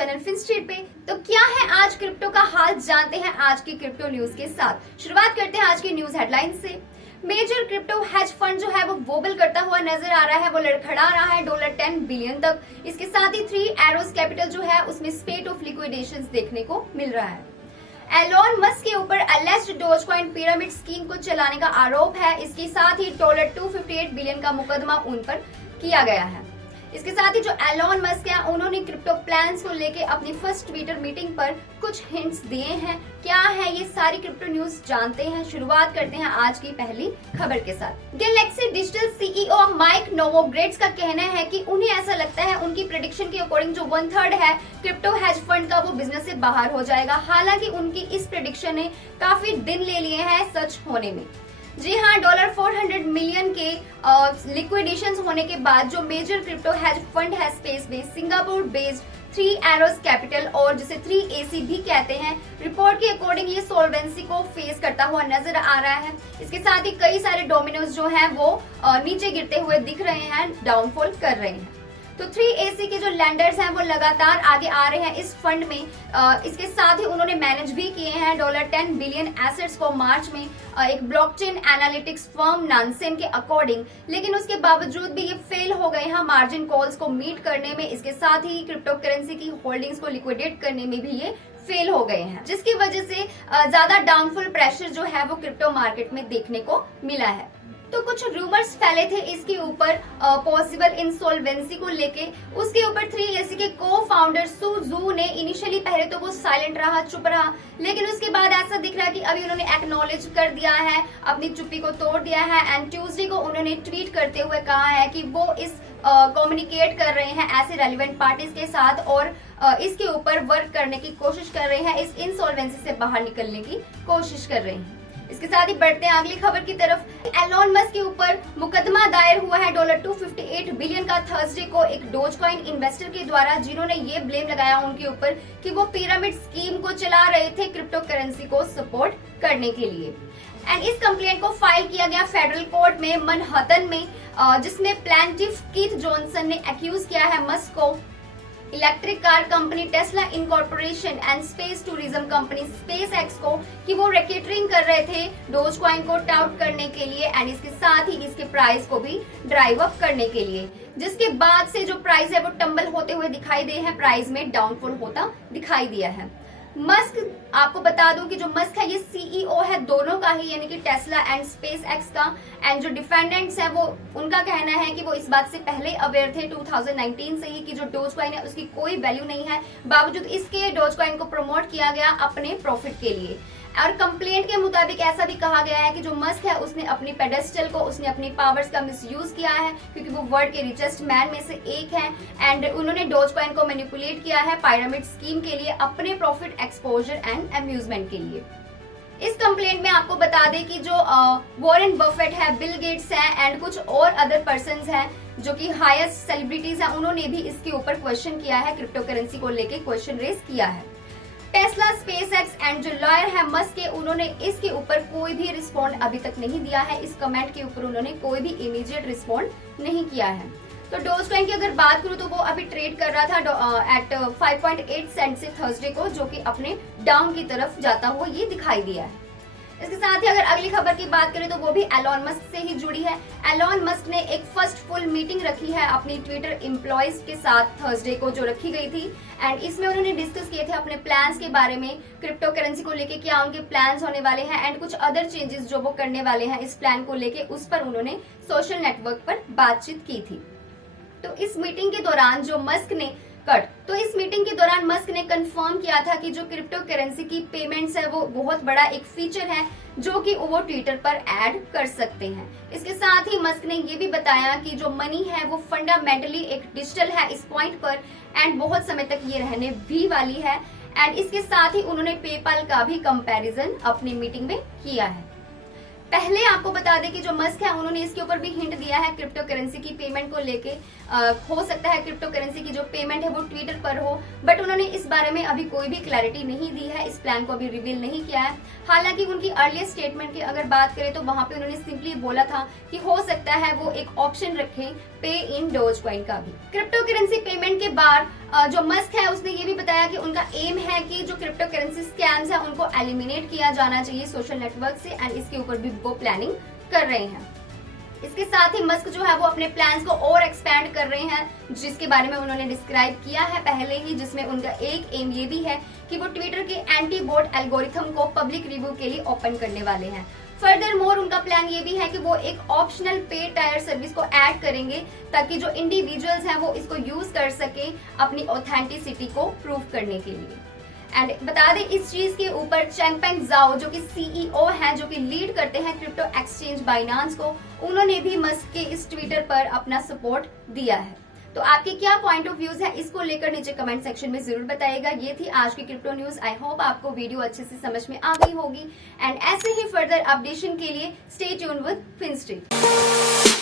Channel Finstreet पे। तो क्या है आज क्रिप्टो का हाल, जानते हैं आज की क्रिप्टो न्यूज के साथ। शुरुआत करते हैं आज की न्यूज हेडलाइन से। मेजर क्रिप्टो हेज फंड जो है वो वोबल करता हुआ नजर आ रहा है, वो लड़खड़ा रहा है $10 बिलियन तक। इसके साथ ही 3 एरोज कैपिटल जो है उसमें स्पेट ऑफ लिक्विडेशंस देखने को मिल रहा है। एलोन मस्क के ऊपर अलेस्ड डोजकॉइन पिरामिड स्कीम को चलाने का आरोप है। इसके साथ ही $258 बिलियन का मुकदमा उन पर किया गया है। इसके साथ ही जो एलोन मस्क है उन्होंने क्रिप्टो प्लान्स को लेके अपनी फर्स्ट ट्विटर मीटिंग पर कुछ हिंट्स दिए हैं। क्या है ये सारी क्रिप्टो न्यूज, जानते हैं। शुरुआत करते हैं आज की पहली खबर के साथ। गैलेक्सी डिजिटल सीईओ माइक नोवोग्रेड्स का कहना है कि उन्हें ऐसा लगता है, उनकी प्रेडिक्शन के अकॉर्डिंग जो 1/3 है क्रिप्टो हेज फंड का वो बिजनेस से बाहर हो जाएगा। हालांकि उनकी इस प्रेडिक्शन ने काफी दिन ले लिए हैं सच होने में। जी हाँ, $400 मिलियन के लिक्विडेशन होने के बाद जो मेजर क्रिप्टो हेज फंड है स्पेस में सिंगापुर बेस्ड 3 एरोज कैपिटल और जिसे 3AC भी कहते हैं, रिपोर्ट के अकॉर्डिंग ये सोल्वेंसी को फेस करता हुआ नजर आ रहा है। इसके साथ ही कई सारे डोमिनोज जो हैं वो नीचे गिरते हुए दिख रहे हैं, डाउनफॉल कर रहे हैं। तो 3AC के जो लैंडर्स हैं वो लगातार आगे आ रहे हैं इस फंड में। इसके साथ ही उन्होंने मैनेज भी किए हैं $10 बिलियन एसेट्स को मार्च में एक ब्लॉकचेन एनालिटिक्स फर्म नानसेन के अकॉर्डिंग। लेकिन उसके बावजूद भी ये फेल हो गए हैं मार्जिन कॉल्स को मीट करने में। इसके साथ ही क्रिप्टो करेंसी की होल्डिंग्स को लिक्विडेट करने में भी ये फेल हो गए हैं, जिसकी वजह से ज्यादा डाउनफॉल प्रेशर जो है वो क्रिप्टो मार्केट में देखने को मिला है। तो कुछ रूमर्स फैले थे इसके ऊपर पॉसिबल इंसॉल्वेंसी को लेके। उसके ऊपर 3AC के को फाउंडर सू जू ने इनिशियली पहले तो वो साइलेंट रहा, चुप रहा, लेकिन उसके बाद ऐसा दिख रहा है कि अभी उन्होंने एक्नॉलेज कर दिया है, अपनी चुप्पी को तोड़ दिया है। एंड ट्यूसडे को उन्होंने ट्वीट करते हुए कहा है कि वो इस कम्युनिकेट कर रहे हैं ऐसे रेलिवेंट पार्टीज के साथ और इसके ऊपर वर्क करने की कोशिश कर रहे हैं, इस इंसॉल्वेंसी से बाहर निकलने की कोशिश कर रहे हैं। इसके साथ ही बढ़ते हैं अगली खबर की तरफ। एलोन मस्क के ऊपर मुकदमा दायर हुआ है $258 बिलियन का थर्सडे को एक डोजकॉइन इन्वेस्टर के द्वारा, जिन्होंने ये ब्लेम लगाया उनके ऊपर कि वो पिरामिड स्कीम को चला रहे थे क्रिप्टो करेंसी को सपोर्ट करने के लिए। एंड इस कंप्लेंट को फाइल किया गया फेडरल कोर्ट में मनहट्टन में, जिसमें प्लेंटिफ कीथ जॉनसन ने एक्यूज किया है मस्क को, electric car company Tesla incorporation and space tourism company space x को कि वो रैकेटिंग कर रहे थे डोजकॉइन को टाउट करने के लिए एंड इसके साथ ही इसके प्राइस को भी ड्राइव अप करने के लिए, जिसके बाद से जो प्राइस है वो टंबल होते हुए दिखाई दे हैं, प्राइस में डाउनफॉल होता दिखाई दिया है। मस्क, आपको बता दूं कि जो मस्क है ये सीईओ है दोनों का ही, यानी कि टेस्ला एंड स्पेस एक्स का। एंड जो डिफेंडेंट्स है वो, उनका कहना है कि वो इस बात से पहले अवेयर थे 2019 से ही कि जो डोजकॉइन है उसकी कोई वैल्यू नहीं है, बावजूद इसके डोजकॉइन को प्रमोट किया गया अपने प्रॉफिट के लिए। और कंप्लेंट के मुताबिक ऐसा भी कहा गया है कि जो मस्क है उसने अपनी पेडेस्टल को, उसने अपनी पावर्स का मिसयूज किया है, क्योंकि वो वर्ल्ड के रिचेस्ट मैन में से एक है। एंड उन्होंने डोजकॉइन को मैनिपुलेट किया है पिरामिड स्कीम के लिए, अपने प्रॉफिट, एक्सपोजर एंड अम्यूजमेंट के लिए। इस कंप्लेंट में आपको बता दें कि जो वॉरेन बफेट है, बिल गेट्स है एंड कुछ और अदर पर्संस हैं जो कि हाईएस्ट सेलिब्रिटीज हैं, उन्होंने भी इसके ऊपर क्वेश्चन किया है, क्रिप्टो करेंसी को लेके क्वेश्चन रेज किया है। टेस्ला, स्पेस एक्स एंड जो लॉयर है मस्क के, उन्होंने इसके ऊपर कोई भी रिस्पॉन्ड अभी तक नहीं दिया है। इस कमेंट के ऊपर उन्होंने कोई भी इमीडिएट रिस्पॉन्ड नहीं किया है। तो डोजकॉइन की अगर बात करूं तो वो अभी ट्रेड कर रहा था एट 5.8 सेंट से थर्सडे को, जो कि अपने डाउन की तरफ जाता हुआ ये दिखाई दिया है। इसके साथ ही अगर अगली खबर की बात करें तो वो भी एलोन मस्क से ही जुड़ी है। एलोन मस्क ने एक फर्स्ट फुल मीटिंग रखी है अपनी ट्विटर एम्प्लॉयज के साथ थर्सडे को, जो रखी गई थी। एंड इसमें उन्होंने डिस्कस किए थे अपने प्लान्स के बारे में, क्रिप्टो करेंसी को लेके क्या उनके प्लान्स होने वाले हैं एंड कुछ अदर चेंजेस जो वो करने वाले हैं इस प्लान को लेके, उस पर उन्होंने सोशल नेटवर्क पर बातचीत की थी। तो इस मीटिंग के दौरान जो मस्क ने इस मीटिंग के दौरान मस्क ने कंफर्म किया था कि जो क्रिप्टो करेंसी की पेमेंट्स है वो बहुत बड़ा एक फीचर है जो कि वो ट्विटर पर ऐड कर सकते हैं। इसके साथ ही मस्क ने ये भी बताया कि जो मनी है वो फंडामेंटली एक डिजिटल है इस पॉइंट पर एंड बहुत समय तक ये रहने भी वाली है। एंड इसके साथ ही उन्होंने पेपाल का भी कंपैरिजन अपनी मीटिंग में किया है। पहले आपको बता दें कि जो मस्क है उन्होंने इसके ऊपर भी हिंट दिया है क्रिप्टो करेंसी की पेमेंट को लेके। हो सकता है क्रिप्टो करेंसी की जो पेमेंट है वो ट्विटर पर हो, बट उन्होंने इस बारे में अभी कोई भी क्लैरिटी नहीं दी है, इस प्लान को अभी रिवील नहीं किया है। हालांकि उनकी अर्लीस्ट स्टेटमेंट की अगर बात करें तो वहां पे उन्होंने सिंपली बोला था कि हो सकता है वो एक ऑप्शन रखें पे इन डोजकॉइन का भी। क्रिप्टो करेंसी पेमेंट के बाद जो मस्क है उसने ये भी बताया कि उनका एम है कि जो क्रिप्टो करेंसी स्कैम्स है उनको एलिमिनेट किया जाना चाहिए सोशल नेटवर्क से, एंड इसके ऊपर भी वो प्लानिंग कर रहे हैं। इसके साथ ही मस्क जो है वो अपने प्लान्स को और एक्सपैंड कर रहे हैं, जिसके बारे में उन्होंने डिस्क्राइब किया है पहले ही, जिसमें उनका एक एम ये भी है कि वो ट्विटर के एंटी बोट एल्गोरिथम को पब्लिक रिव्यू के लिए ओपन करने वाले हैं। फर्दर मोर उनका प्लान ये भी है कि वो एक ऑप्शनल पे टायर सर्विस को ऐड करेंगे ताकि जो इंडिविजुअल्स हैं वो इसको यूज कर सके अपनी ऑथेंटिसिटी को प्रूव करने के लिए। एंड बता दें इस चीज के ऊपर चैंगपेंग जाओ जो कि सीईओ हैं, जो कि लीड करते हैं क्रिप्टो एक्सचेंज बाइनांस को, उन्होंने भी मस्क के इस ट्विटर पर अपना सपोर्ट दिया है। तो आपके क्या पॉइंट ऑफ व्यूज है इसको लेकर नीचे कमेंट सेक्शन में जरूर बताइएगा। ये थी आज की क्रिप्टो न्यूज। आई होप आपको वीडियो अच्छे से समझ में आ गई होगी, एंड ऐसे ही फर्दर अपडेशन के लिए स्टे ट्यून्ड विद फिनस्ट्रीट।